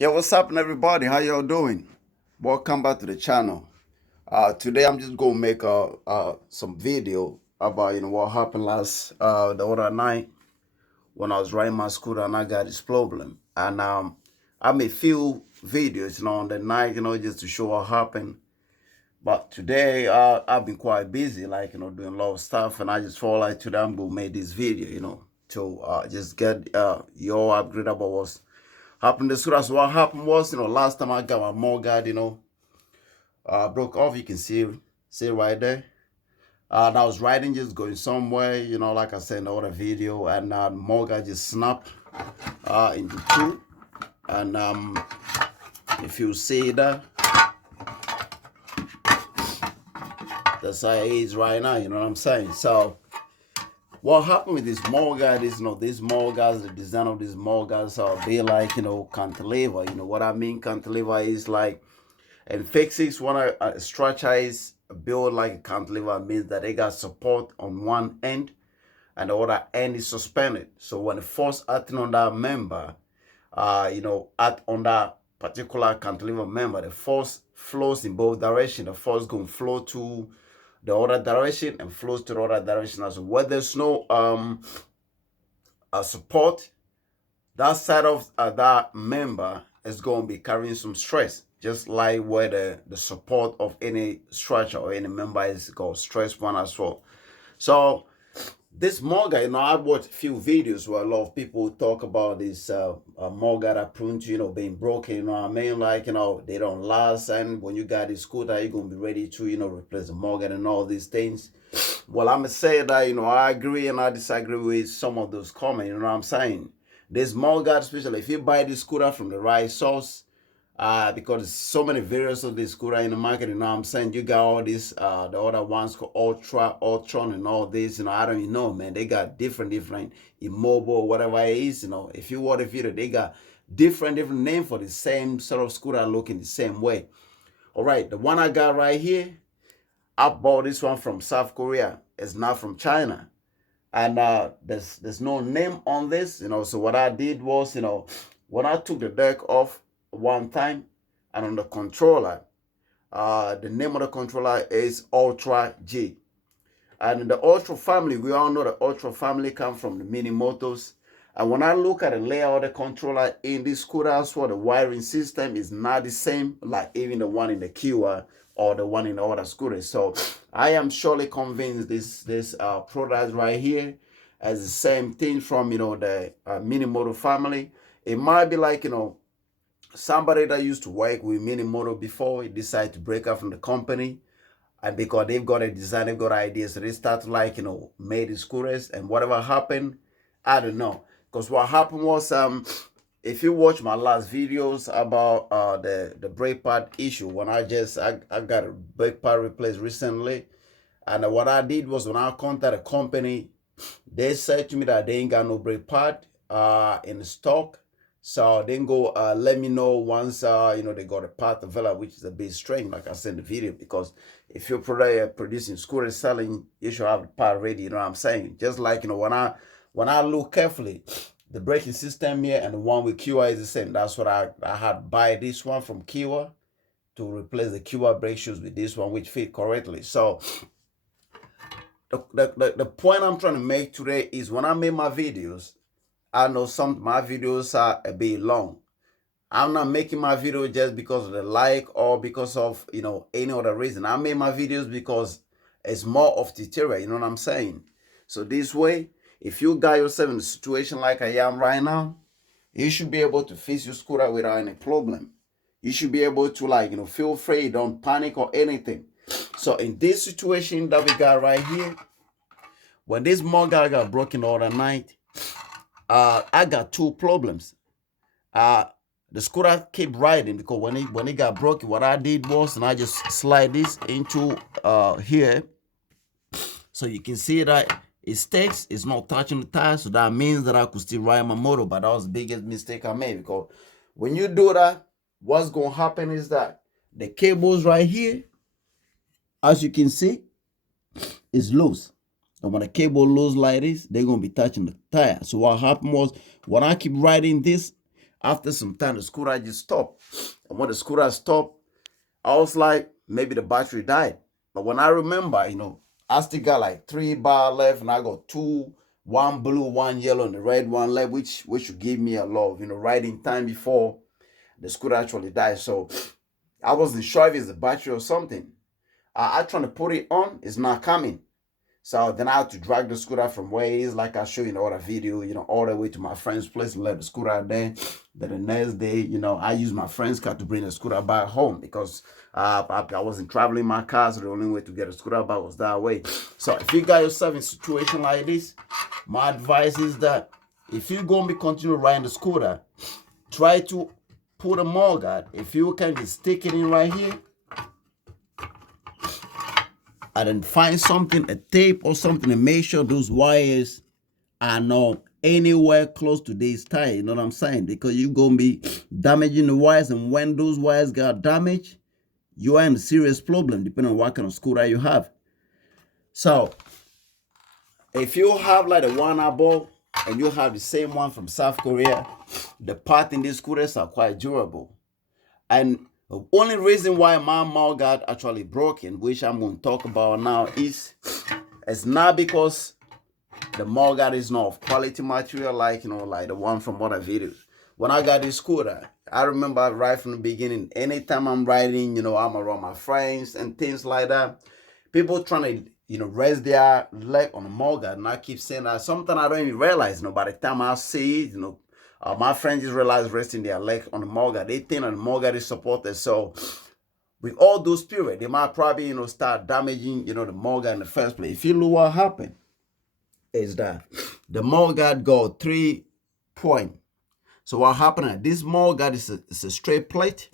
Yeah, what's up, everybody? How y'all doing? Welcome back to the channel. Today I'm just gonna make some video about what happened last the other night when I was riding my scooter and I got this problem. And I made few videos on the night just to show what happened. But today I've been quite busy, like doing a lot of stuff, and I just felt like today I'm gonna make this video, to just get your upgrade about what's happened this week. So what happened was, last time I got my mortgage, broke off. You can see it right there. And I was riding, just going somewhere, like I said in the other video, and mortgage just snapped into two. And if you see that, that's how it is right now. You know what I'm saying? So what happened with this mortgage is, these mortgage, the design of these mortgages are they like, cantilever. You know what I mean? Cantilever is like, and physics, when a structure is built like a cantilever, means that they got support on one end and the other end is suspended. So when the force acting on that member, act on that particular cantilever member, the force flows in both directions. The force going to flow to the other direction and flows to the other direction as well. Where there's no support, that side of that member is going to be carrying some stress, just like where the support of any structure or any member is called stress one as well. So this mortgage, I watched a few videos where a lot of people talk about this mortgage that prone to, being broken, you know what I mean? Like, they don't last, and when you got this scooter, you're going to be ready to, replace the mortgage and all these things. Well, I'm going to say that, I agree and I disagree with some of those comments, you know what I'm saying? This mortgage, especially if you buy this scooter from the right source, because there's so many variants of this scooter in the market, you know what I'm saying? You got all these, the other ones called Ultra, Ultron, and all this, I don't even know, man. They got different immobile, whatever it is, If you watch a video, they got different names for the same sort of scooter looking the same way. All right, the one I got right here, I bought this one from South Korea. It's not from China. And there's no name on this, So what I did was, when I took the deck off one time, and on the controller, the name of the controller is Ultra G. And in the Ultra family, we all know the Ultra family come from the Minimotos. And when I look at the layout of the controller in this scooter as well, the wiring system is not the same like even the one in the Kiwa or the one in the other scooters. So I am surely convinced this product right here as the same thing from the Minimoto family. It might be like somebody that used to work with Minimoto before, he decided to break up from the company. And because they've got a design, they've got ideas, so they start like, made the scooters, and whatever happened, I don't know. Because what happened was, if you watch my last videos about the brake pad issue, when I got a brake pad replaced recently, and what I did was when I contacted the company, they said to me that they ain't got no brake pad in stock. So then go let me know once they got a part available, which is a bit strange, like I said in the video, because if you're producing scooters selling, you should have the part ready, you know what I'm saying? Just like when I look carefully, the braking system here and the one with Kiwa is the same. That's what I had to buy this one from Kiwa to replace the Kiwa brake shoes with this one, which fit correctly. So the point I'm trying to make today is when I make my videos, I know some of my videos are a bit long. I'm not making my video just because of the like or because of, any other reason. I make my videos because it's more of tutorial, you know what I'm saying? So this way, if you got yourself in a situation like I am right now, you should be able to fix your scooter without any problem. You should be able to feel free, don't panic or anything. So in this situation that we got right here, when this mortgage got broken the other night, I got two problems. The scooter kept riding because when it got broken, what I did was, and I just slide this into here, so you can see that it sticks. It's not touching the tire, so that means that I could still ride my motor. But that was the biggest mistake I made, because when you do that, what's gonna happen is that the cables right here, as you can see, is loose. And when the cable loose like this, they're gonna be touching the tire. So what happened was, when I keep riding this, After some time, the scooter just stopped. And when the scooter stopped, I was like, maybe the battery died. But when I remember, I still got like 3 bar left, and I got two, one blue, one yellow, and the red one left, which would give me a lot of, right in time before the scooter actually died. So I wasn't sure if it's the battery or something. I trying to put it on, it's not coming. So then I had to drag the scooter from where it is, like I showed you in the other video, all the way to my friend's place and let the scooter out there. Then the next day, I used my friend's car to bring the scooter back home because I wasn't traveling my car, so the only way to get a scooter back was that way. So if you got yourself in a situation like this, my advice is that if you're going to be continue riding the scooter, try to put a mudguard. If you can just stick it in right here, and then find something, a tape or something, and make sure those wires are not anywhere close to this tire. You know what I'm saying? Because you're going to be damaging the wires, and when those wires got damaged, you are in a serious problem depending on what kind of scooter you have. So if you have like a one-eyeball and you have the same one from South Korea, the parts in these scooters are quite durable. And the only reason why my mudguard actually broken, which I'm going to talk about now, is it's not because the mudguard is not of quality material like the one from other videos. When I got this scooter, I remember right from the beginning, anytime I'm riding, I'm around my friends and things like that, people trying to rest their leg on the mudguard, and I keep saying that sometimes I don't even realize. By the time I see it, my friends just realize resting their leg on the mudguard. They think that the mudguard is supported. So with all those periods, they might probably start damaging the mudguard in the first place. If you look what happened, is that the mudguard got 3 points. So what happened? This mudguard is a straight plate.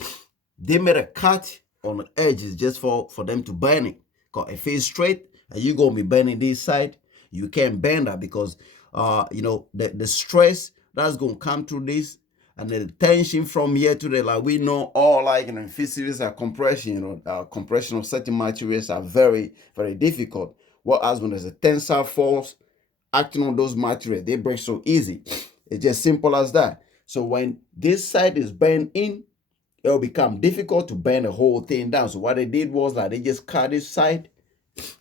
They made a cut on the edges just for them to bend it. Because if it's straight and you're gonna be bending this side, you can't bend that because the stress that's gonna come through this, and the tension from here to there, like we know all, like in physics and compression, compression of certain materials are very, very difficult. Whereas when there's a tensile force acting on those materials, they break so easy. It's just simple as that. So when this side is bent in, it'll become difficult to bend the whole thing down. So what they did was that they just cut this side,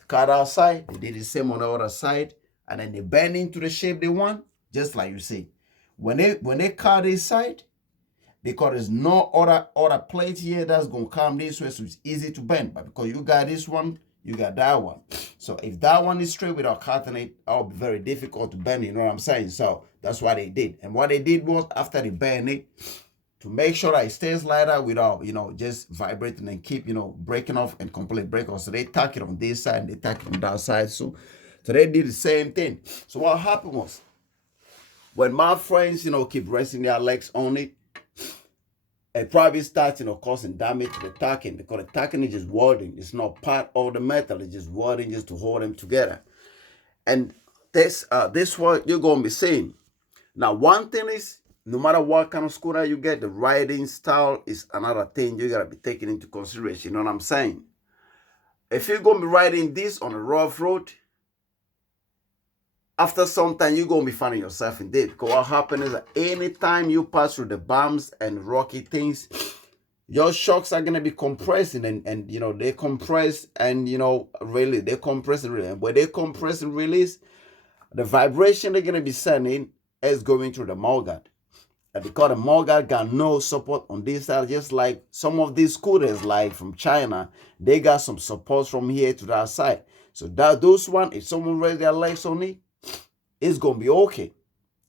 cut our side. They did the same on the other side, and then they bend into the shape they want, just like you see. When they cut this side, because there's no other plate here that's gonna come this way, so it's easy to bend. But because you got this one, you got that one. So if that one is straight without cutting it, it'll be very difficult to bend. You know what I'm saying? So that's what they did. And what they did was, after they bend it, to make sure that it stays like that without just vibrating and keep breaking off and completely break off. So they tack it on this side and they tack it on that side. So they did the same thing. So what happened was, when my friends keep resting their legs on it, it probably starts causing damage to the tacking, because the tacking is just welding. It's not part of the metal. It's just welding just to hold them together. And this what you're gonna be seeing. Now, one thing is, no matter what kind of scooter you get, the riding style is another thing you gotta be taking into consideration. You know what I'm saying? If you're gonna be riding this on a rough road, after some time you're gonna be finding yourself in this. Because what happens is that anytime you pass through the bumps and rocky things, your shocks are gonna be compressing, and they compress, and really they compress and release. And when they compress and release, the vibration they're gonna be sending is going through the mudguard. And because the mudguard got no support on this side, just like some of these scooters like from China, they got some support from here to that side. So those one, if someone raises their legs on it, it's gonna be okay.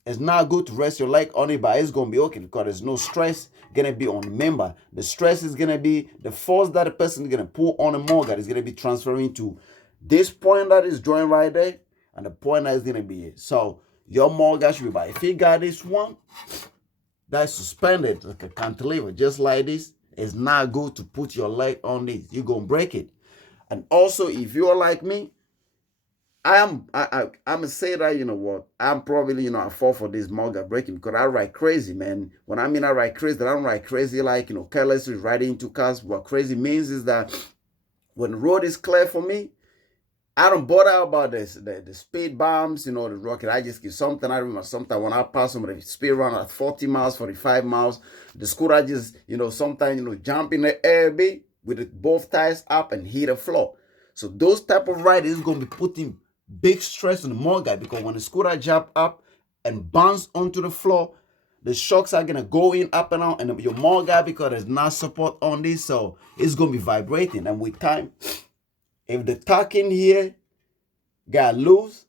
It's not good to rest your leg on it, but it's gonna be okay because there's no stress gonna be on the member. The stress is gonna be the force that the person is gonna pull on the mudguard is gonna be transferring to this point that is joined right there, and the point that is gonna be here. So your mudguard should be by. If you got this one that's suspended like a cantilever, just like this, it's not good to put your leg on this. You're gonna break it. And also, if you're like me, I'm gonna say that I'm probably I fall for this mudguard breaking because I ride crazy, man. When I mean I ride crazy, I don't ride crazy like carelessly riding into cars. What crazy means is that when the road is clear for me, I don't bother about this, the speed bumps, you know, the rocket. I just give something. I remember sometimes when I pass some of the speed run at 40 miles, 45 miles, the scooter just, you know, sometimes, you know, jump in the air bit with both tires up and hit the floor. So those type of ride is going to be putting big stress on the mudguard, because when the scooter jump up and bounce onto the floor, the shocks are going to go in up and out, and your mudguard, because there's not support on this, so it's going to be vibrating. And with time, if the tacking here got loose,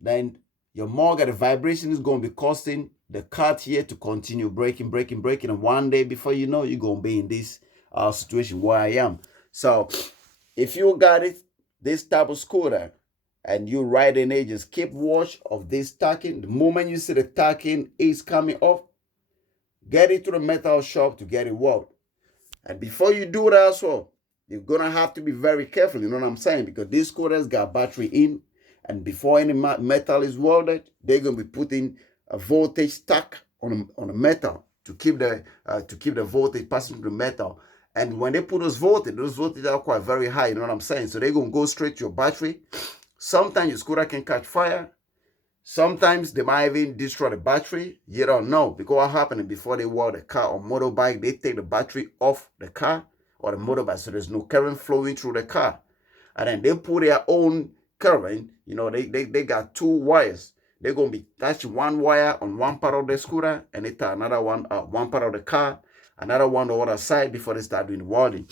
then your mudguard, the vibration is going to be causing the cut here to continue breaking. And one day, before you know, you're going to be in this situation where I am. So if you got this type of scooter and you riding it, just keep watch of this tacking. The moment you see the tacking is coming off, get it to the metal shop to get it welded. And before you do that as well, you're gonna have to be very careful, you know what I'm saying? Because these scooters got battery in, and before any metal is welded, they're gonna be putting a voltage stack on the metal to keep the voltage passing through the metal. And when they put those voltages are quite very high, you know what I'm saying? So they're gonna go straight to your battery. Sometimes your scooter can catch fire. Sometimes they might even destroy the battery. You don't know, because what happened before they weld the car or motorbike, they take the battery off the car or the motorbike, so there's no current flowing through the car. And then they put their own current, you know, they got two wires. They're going to be touching one wire on one part of the scooter, and they tie another one part of the car, another one on the other side before they start doing the welding.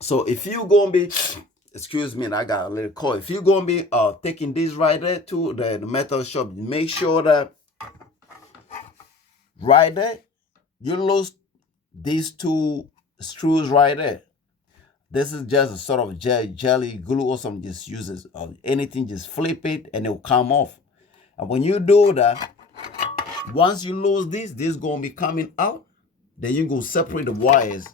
So if you're going to be, excuse me, and I got a little call. If you're going to be taking this right there to the metal shop, make sure that right there, you lose these two screws right there. This is just a sort of jelly glue or something. Just uses anything, just flip it and it'll come off. And when you do that, once you lose this is going to be coming out. Then you go separate the wires.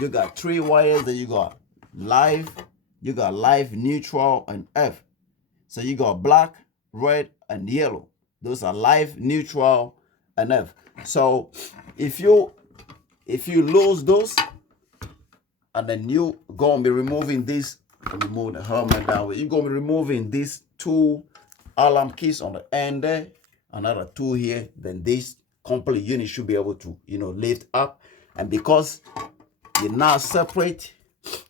You got 3 wires. Then you got live, neutral, and F. So you got black, red, and yellow. Those are live, neutral, and F. So if you lose those, and then you gonna be removing this, let me move the helmet down. You're gonna be removing these 2 alarm keys on the end there, another 2 here. Then this complete unit should be able to, you know, lift up. And because you now separate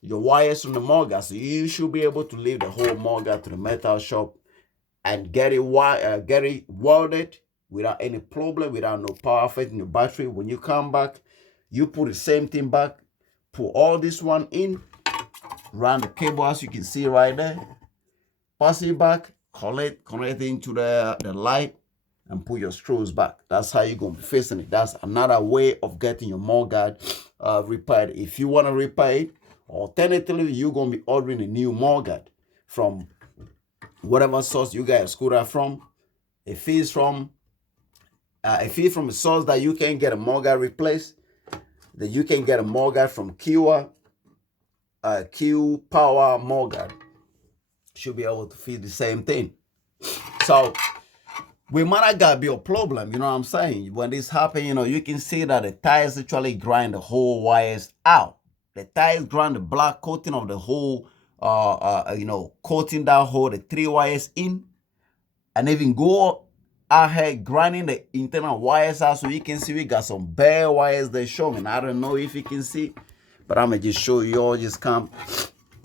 your wires from the mudguard, so you should be able to leave the whole mudguard to the metal shop and get it welded without any problem, without no power affecting your battery. When you come back, you put the same thing back, put all this one in, run the cable as you can see right there, pass it back, connect it into the light, and put your screws back. That's how you're going to be fixing it. That's another way of getting your mudguard repaired. If you want to repair it, alternatively, you're going to be ordering a new mudguard from whatever source you get a scooter from. If it's from a source that you can get a mudguard replaced, then you can get a mudguard from Q Power mudguard. Should be able to feed the same thing. So we might not gotta be a problem, you know what I'm saying? When this happens, you know, you can see that the tires actually grind the whole wires out. The tires grind the black coating of the whole, you know, coating that whole, the 3 wires in, and even go ahead grinding the internal wires out. So you can see we got some bare wires there showing. I don't know if you can see, but I'm gonna just show you all. Just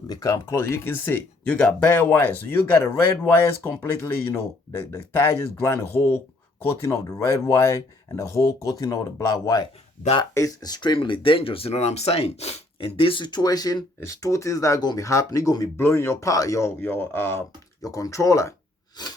become close. You can see you got bare wires. So you got the red wires completely, you know, the tire just grind the whole coating of the red wire and the whole coating of the black wire. That is extremely dangerous, you know what I'm saying? In this situation, there's 2 things that are going to be happening. You're going to be blowing your power, your controller.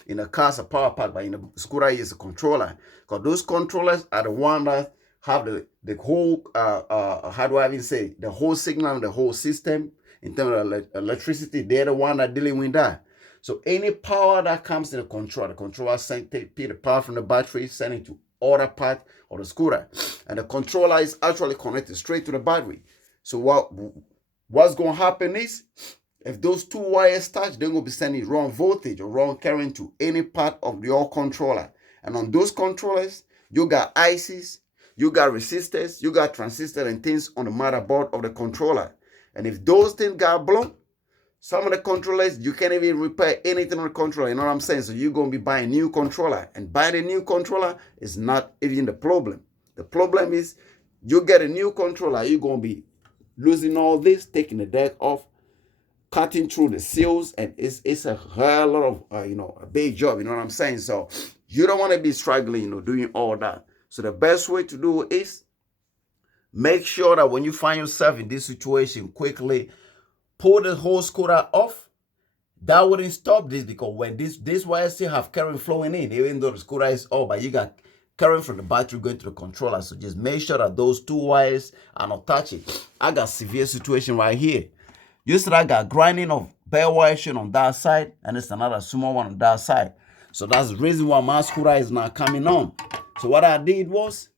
In a car, it's a power pack, but in a scooter, it's a controller. Because those controllers are the one that have the whole, how do I even say, the whole signal and the whole system in terms of electricity. They're the one that dealing with that. So any power that comes to the controller take the power from the battery, send it to other part of the scooter. And the controller is actually connected straight to the battery. So what's going to happen is, if those 2 wires touch, they're going to be sending wrong voltage or wrong current to any part of your controller. And on those controllers, you got ICs, you got resistors, you got transistors and things on the motherboard of the controller. And if those things got blown, Some of the controllers, you can't even repair anything on the controller. You know what I'm saying? So you're going to be buying a new controller. And buying a new controller is not even the problem. The problem is you get a new controller, you're going to be losing all this, taking the deck off, cutting through the seals, and it's a hell lot of, a big job. You know what I'm saying? So you don't want to be struggling, doing all that. So the best way to do is make sure that when you find yourself in this situation, quickly pull the whole scooter off. That wouldn't stop this, because when this wire still have current flowing in, even though the scooter is off, but you got current from the battery going to the controller. So just make sure that those two wires are not touching. I got severe situation right here. You see, I got grinding of bare wire on that side, and it's another small one on that side. So that's the reason why my scooter is not coming on. So what I did was,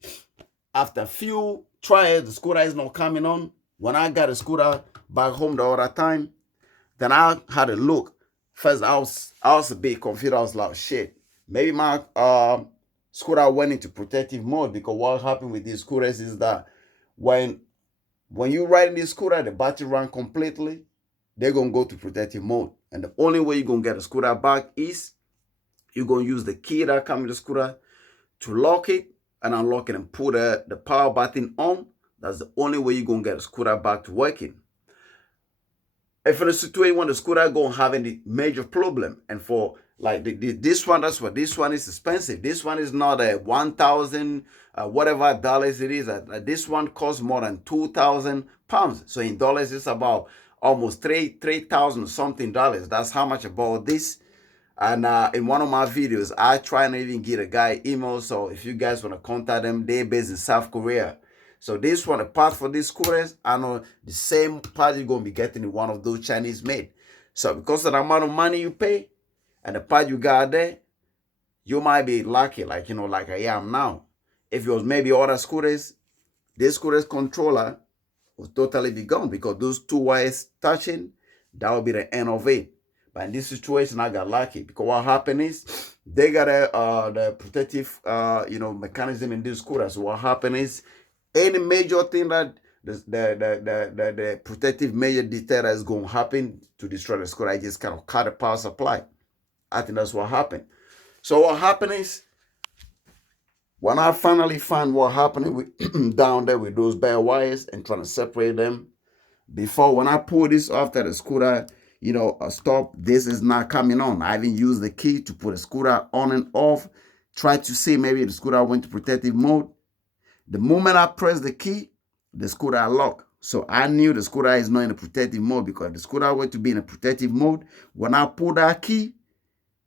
after a few trials, the scooter is not coming on. When I got the scooter back home the other time, then I had a look. First, I was a bit confused. I was like, shit, maybe my scooter went into protective mode, because what happened with these scooters is that when you ride in this scooter, the battery run completely, they're going to go to protective mode. And the only way you're going to get the scooter back is you're going to use the key that comes with the scooter to lock it and unlock it and put the power button on. That's the only way you're going to get the scooter back to working. If in a situation when the scooter going to have any major problem, and for like this one, that's what this one is expensive. This one is not a 1,000 whatever dollars it is. This one costs more than 2,000 pounds. So in dollars, it's about almost 3,000 something dollars. That's how much I bought this. And in one of my videos, I try and even get a guy email. So if you guys want to contact them, they're based in South Korea. So this one, the part for these scooters, I know the same part you're going to be getting in one of those Chinese made. So because of the amount of money you pay and the part you got there, you might be lucky, like I am now. If it was maybe other scooters, this scooter's controller will totally be gone, because those two wires touching, that will be the end of it. But in this situation, I got lucky, because what happened is they got the protective mechanism in this scooter. So what happened is, any major thing that the protective major detector is going to happen to destroy the scooter, I just kind of cut the power supply. I think that's what happened. So what happened is, when I finally found what happened with down there with those bare wires and trying to separate them, before when I pull this off that the scooter, stop, this is not coming on. I even used the key to put the scooter on and off. Try to see maybe the scooter went to protective mode. The moment I press the key, the scooter locked. So I knew the scooter is not in a protective mode, because the scooter went to be in a protective mode. When I pull that key,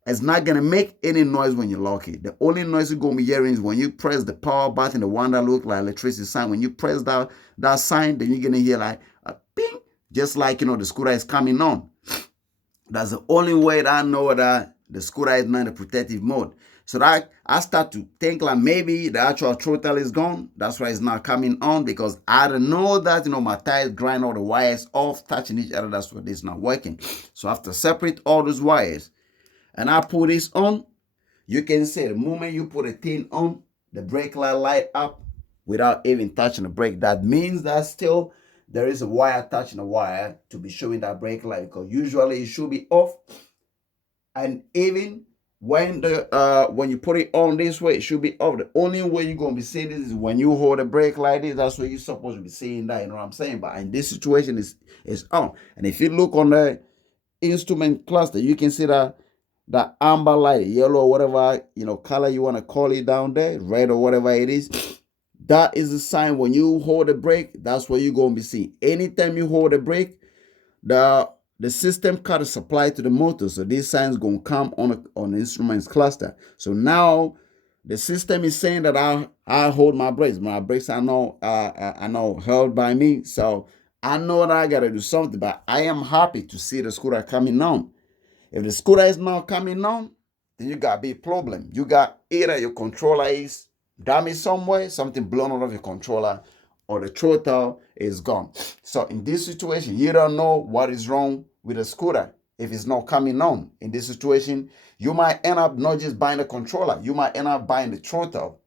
it's not going to make any noise when you lock it. The only noise you're going to be hearing is when you press the power button, the one that looks like electricity sign. When you press that sign, then you're going to hear like a ping, just like, the scooter is coming on. That's the only way that I know that the scooter is not in a protective mode. So that I start to think like maybe the actual throttle is gone. That's why it's not coming on, because I don't know that, my tires grind all the wires off, touching each other. That's why it's not working. So I have to separate all those wires. And I put this on. You can see the moment you put a thing on, the brake light up without even touching the brake. That means that still there is a wire touching a wire to be showing that brake light, because usually it should be off. And even when you put it on this way, it should be off. The only way you're going to be seeing this is when you hold the brake like this. That's where you're supposed to be seeing that. You know what I'm saying? But in this situation, it's on. And if you look on the instrument cluster, you can see that amber light, yellow or whatever color you want to call it down there, red or whatever it is. That is a sign when you hold the brake. That's what you're going to be seeing. Anytime you hold the brake, the system cut the supply to the motor. So this sign is going to come on the instruments cluster. So now the system is saying that I hold my brakes. My brakes are now held by me. So I know that I got to do something. But I am happy to see the scooter coming on. If the scooter is not coming on, then you got a big problem. You got either your controller is damaged somewhere, something blown out of your controller, or the throttle is gone. So in this situation, you don't know what is wrong with the scooter if it's not coming on. In this situation, you might end up not just buying the controller, you might end up buying the throttle,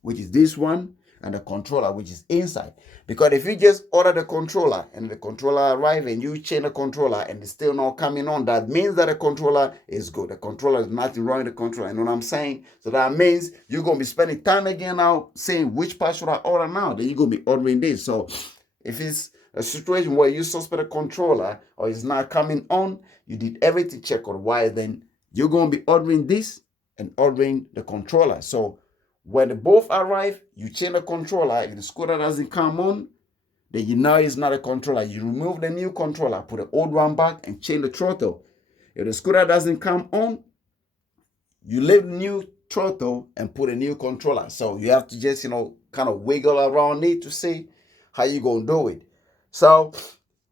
which is this one, and the controller, which is inside. Because if you just order the controller and the controller arrive and you change the controller and it's still not coming on, that means that the controller is good. The controller is nothing wrong with the controller. You know what I'm saying? So that means you're going to be spending time again now saying which part should I order now. Then you're going to be ordering this. So if it's a situation where you suspect a controller or it's not coming on, you did everything to check on why, then you're going to be ordering this and ordering the controller. So when they both arrive, you change the controller. If the scooter doesn't come on, then you know it's not a controller. You remove the new controller, put the old one back, and change the throttle. If the scooter doesn't come on, you leave the new throttle and put a new controller. So you have to just, kind of wiggle around it to see how you going to do it. So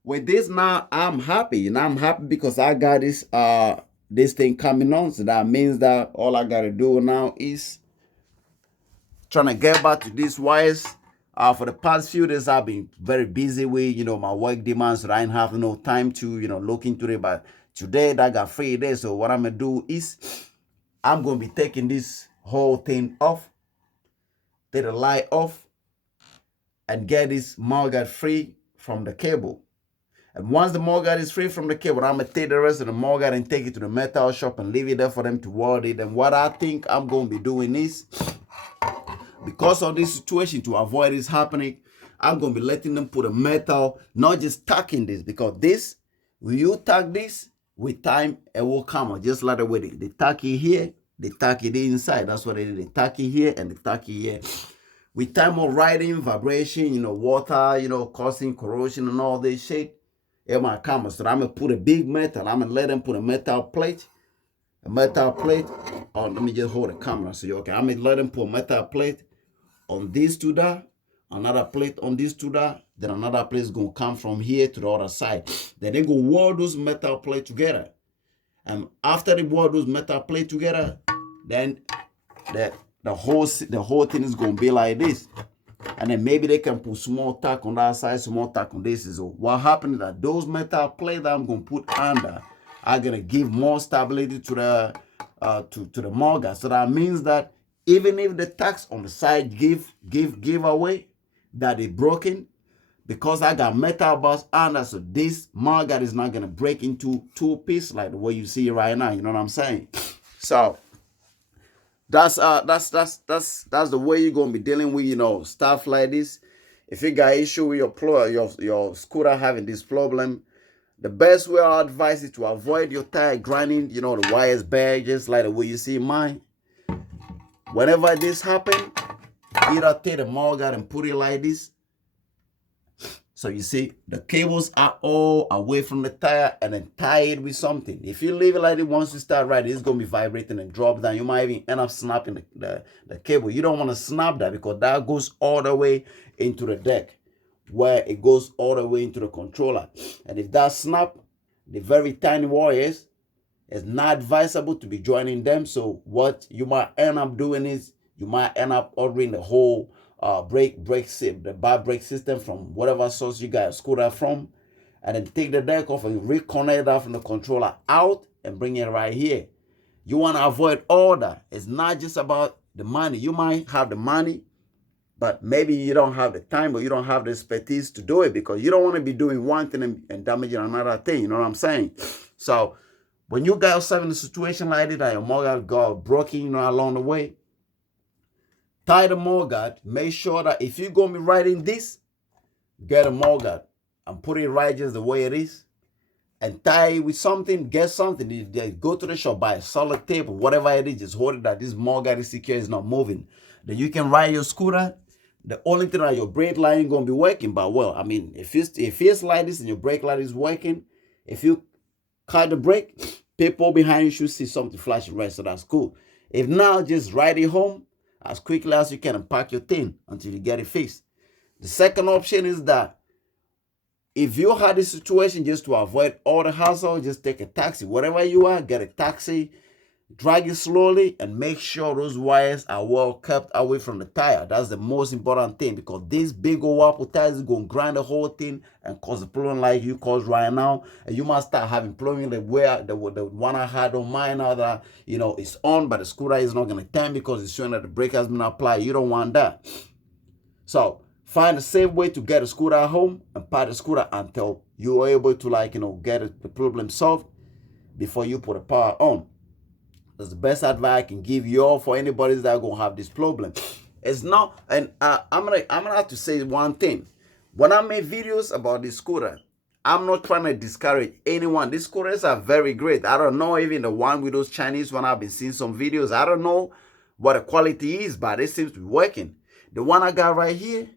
with this now, I'm happy. And I'm happy because I got this thing coming on. So that means that all I got to do now is trying to get back to these wires. For the past few days, I've been very busy with, my work demands. So I ain't have no time to, look into it. But today, I got free day. So what I'm going to do is I'm going to be taking this whole thing off, take the light off, and get this mudguard free from the cable. And once the mudguard is free from the cable, I'm going to take the rest of the mudguard and take it to the metal shop and leave it there for them to weld it. And what I think I'm going to be doing is, because of this situation, to avoid this happening, I'm going to be letting them put a metal, not just tacking this, because this, when you tack this, with time, it will come out, just like the way they tack it here, they tack it inside. That's what they did. They tack it here and they tack it here. With time of riding, vibration, water, causing corrosion and all this shit, it might come. So I'm going to put a big metal. I'm going to let them put a metal plate on. Let me just hold the camera so you okay. I'm going to let them put a metal plate on this to that, another plate on this to that, then another plate is going to come from here to the other side. Then they go weld those metal plates together. And after they weld those metal plates together, then the whole thing is going to be like this. And then maybe they can put small tack on that side, small tack on this. So what happened is that those metal plates that I'm going to put under are going to give more stability to the mudguard. So that means that even if the tacks on the side give away, that it's broken, because I got metal bars under, so this mudguard is not gonna break into two pieces like the way you see right now. You know what I'm saying? So that's the way you're gonna be dealing with stuff like this. If you got issue with your scooter having this problem, the best way I advise is to avoid your tire grinding. The wires back, just like the way you see mine. Whenever this happens, either take the mudguard and put it like this. So you see, the cables are all away from the tire, and then tie it with something. If you leave it like it, once you start riding, it's going to be vibrating and drop down. You might even end up snapping the cable. You don't want to snap that, because that goes all the way into the deck, where it goes all the way into the controller. And if that snap, the very tiny wires, it's not advisable to be joining them. So what you might end up doing is you might end up ordering the whole the bar brake system from whatever source you got a scooter from, and then take the deck off and reconnect that from the controller out and bring it right here. You want to avoid all that. It's not just about the money. You might have the money, but maybe you don't have the time or you don't have the expertise to do it, because you don't want to be doing one thing and damaging another thing. You know what I'm saying? So when you got yourself in a situation like that, your mudguard got broken, along the way, tie the mudguard. Make sure that if you're going to be riding this, get a mudguard and put it right just the way it is, and tie it with something. Get something. You go to the shop, buy a solid tape or whatever it is. Just hold it that this mudguard is secure, is not moving. Then you can ride your scooter. The only thing that your brake light ain't going to be working. But well, I mean, if it's like this and your brake light is working, if you cut the brake, people behind you should see something flashing red, so that's cool. If not, just ride it home as quickly as you can and pack your thing until you get it fixed. The second option is that if you had this situation, just to avoid all the hassle, just take a taxi. Wherever you are, get a taxi, drag it slowly, and make sure those wires are well kept away from the tire. That's the most important thing, because this big old Apple tire is going to grind the whole thing and cause a problem like you caused right now. And you must start having problem the one I had on mine now that, it's on, but the scooter is not going to turn because it's showing that the brake has been applied. You don't want that. So find a safe way to get a scooter at home and park the scooter until you are able to, like, get the problem solved before you put the power on. That's the best advice I can give you all for anybody that gonna have this problem. It's not, and I'm gonna have to say one thing. When I make videos about this scooter, I'm not trying to discourage anyone. These scooters are very great. I don't know, even the one with those Chinese one, I've been seeing some videos. I don't know what the quality is, but it seems to be working. The one I got right here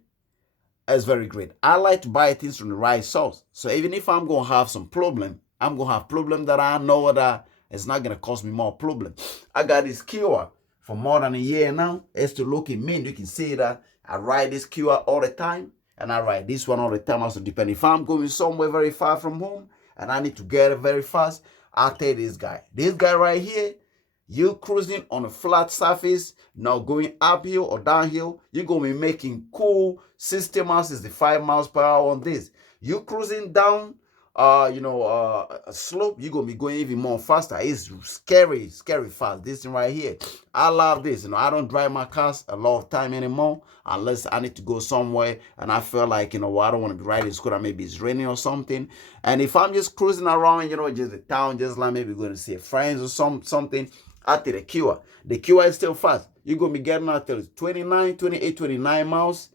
is very great. I like to buy things from the right source. So even if I'm gonna have some problem, I'm gonna have problem that I know that it's not gonna cause me more problem. I got this QR for more than a year now. It's to look at me, and you can see that I ride this QR all the time, and I ride this one all the time. Also, depending if I'm going somewhere very far from home and I need to get it very fast, I'll tell this guy. This guy right here, you cruising on a flat surface, not going uphill or downhill, you're going to be making cool 60 miles, 65 miles per hour on this. You cruising down, a slope, you're going to be going even more faster. It's scary fast. This thing right here, I love this. I don't drive my cars a lot of time anymore unless I need to go somewhere and I feel like, I don't want to be riding scooter. Maybe it's raining or something. And if I'm just cruising around, just the town, just like maybe going to see friends or something, after the QR. The QR is still fast. You're going to be getting out till 29, 28, 29 miles,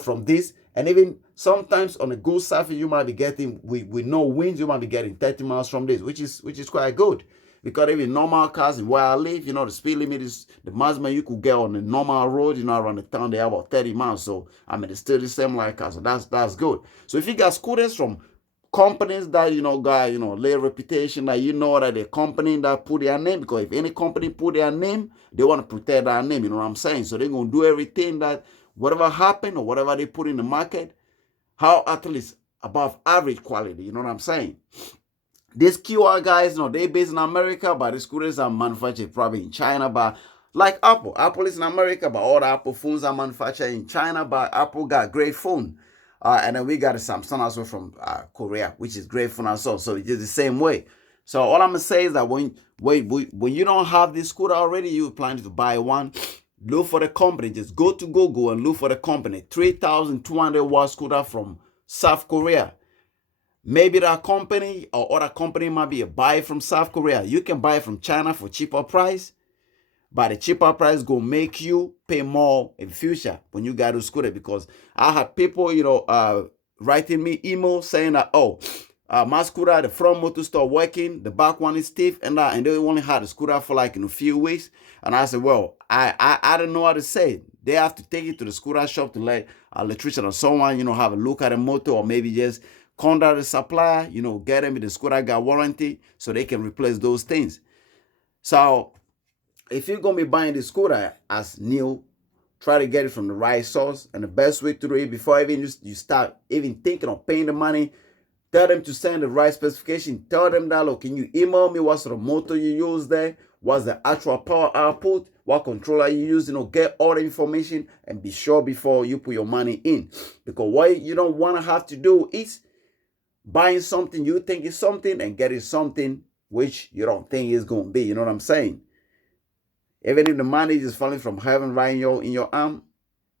from this. And even sometimes on a good surface, you might be getting, with no winds, you might be getting 30 miles from this, which is quite good. Because even normal cars where I live, the speed limit is the maximum you could get on a normal road, around the town, they have about 30 miles. So, it's still the same like cars. So that's good. So if you got scooters from companies that got lay reputation, that that the company that put their name, because if any company put their name, they want to protect their name, you know what I'm saying? So they're gonna do everything that whatever happened or whatever they put in the market, how at least above average quality, you know what I'm saying? These QR guys, they based in America, but the scooters are manufactured probably in China. But like Apple is in America, but all the Apple phones are manufactured in China. But Apple got great phone. And then we got a Samsung also from Korea, which is great phone as well. So it's just the same way. So all I'm gonna say is that when you don't have this scooter already, you plan to buy one, look for the company. Just go to Google and look for the company. 3,200 watt scooter from South Korea. Maybe that company or other company might be a buy from South Korea. You can buy from China for cheaper price. But the cheaper price gonna make you pay more in future when you got a scooter. Because I had people, writing me email saying that, my scooter, the front motor start working, the back one is stiff, and they only had the scooter for like in a few weeks. And I said, well, I don't know what to say. They have to take it to the scooter shop to let an electrician or someone, have a look at the motor, or maybe just contact the supplier, get them the scooter got warranty so they can replace those things. So if you're going to be buying the scooter as new, try to get it from the right source. And the best way to do it, before even you start even thinking of paying the money, tell them to send the right specification. Tell them that, look, can you email me what sort of motor you use there? What's the actual power output? What controller you use? Get all the information and be sure before you put your money in. Because what you don't want to have to do is buying something you think is something and getting something which you don't think is going to be. You know what I'm saying? Even if the money is falling from heaven right in your arm,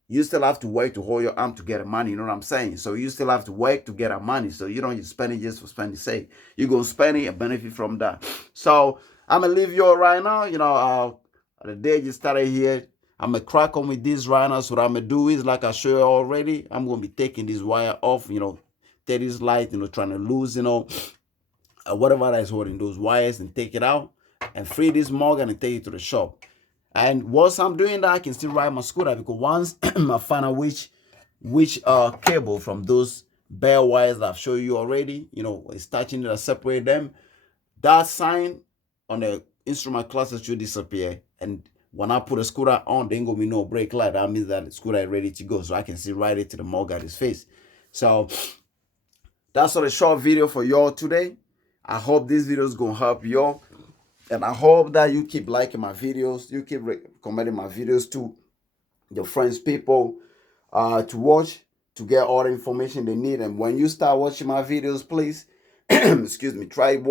you still have to work to hold your arm to get the money. You know what I'm saying? So you still have to work to get the money. So you don't just spend it just for spending sake. You're going to spend it and benefit from that. So I'm going to leave you all right now. The day just started here. I'm going to crack on with this right now. So what I'm going to do is, like I showed you already, I'm going to be taking this wire off, take this light, trying to lose, whatever that is holding those wires, and take it out and free this mug and take it to the shop. And once I'm doing that, I can still ride my scooter, because once I find out which cable from those bare wires that I've showed you already, it's touching it, I separate them. That sign on the instrument cluster should disappear. And when I put a scooter on, there ain't gonna be no brake light. That means that the scooter is ready to go, so I can still ride it to the mug at his face. So that's all a short video for y'all today. I hope this video is gonna help y'all. And I hope that you keep liking my videos. You keep recommending my videos to your friends, people, to watch, to get all the information they need. And when you start watching my videos, please, excuse me, trying to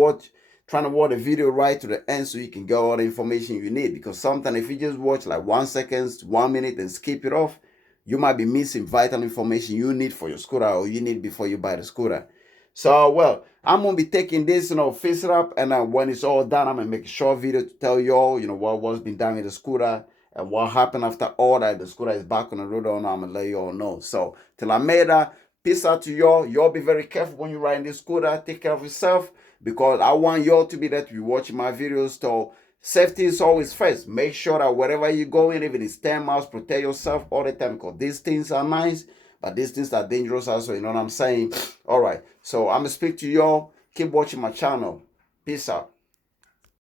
watch the video right to the end so you can get all the information you need. Because sometimes if you just watch like 1 second, 1 minute, and skip it off, you might be missing vital information you need for your scooter or you need before you buy the scooter. So, well, I'm gonna be taking this, fix it up, and when it's all done, I'm gonna make a short video to tell y'all, what's been done with the scooter and what happened after all that. The scooter is back on the road, and I'm gonna let y'all know. So, till I made that, peace out to y'all. Y'all be very careful when you're riding this scooter. Take care of yourself because I want y'all to be there to be watching my videos. So, safety is always first. Make sure that wherever you go in, even if it's 10 miles, protect yourself all the time because these things are nice, but these things are dangerous also. You know what I'm saying? All right. So I'm going to speak to y'all. Keep watching my channel. Peace out.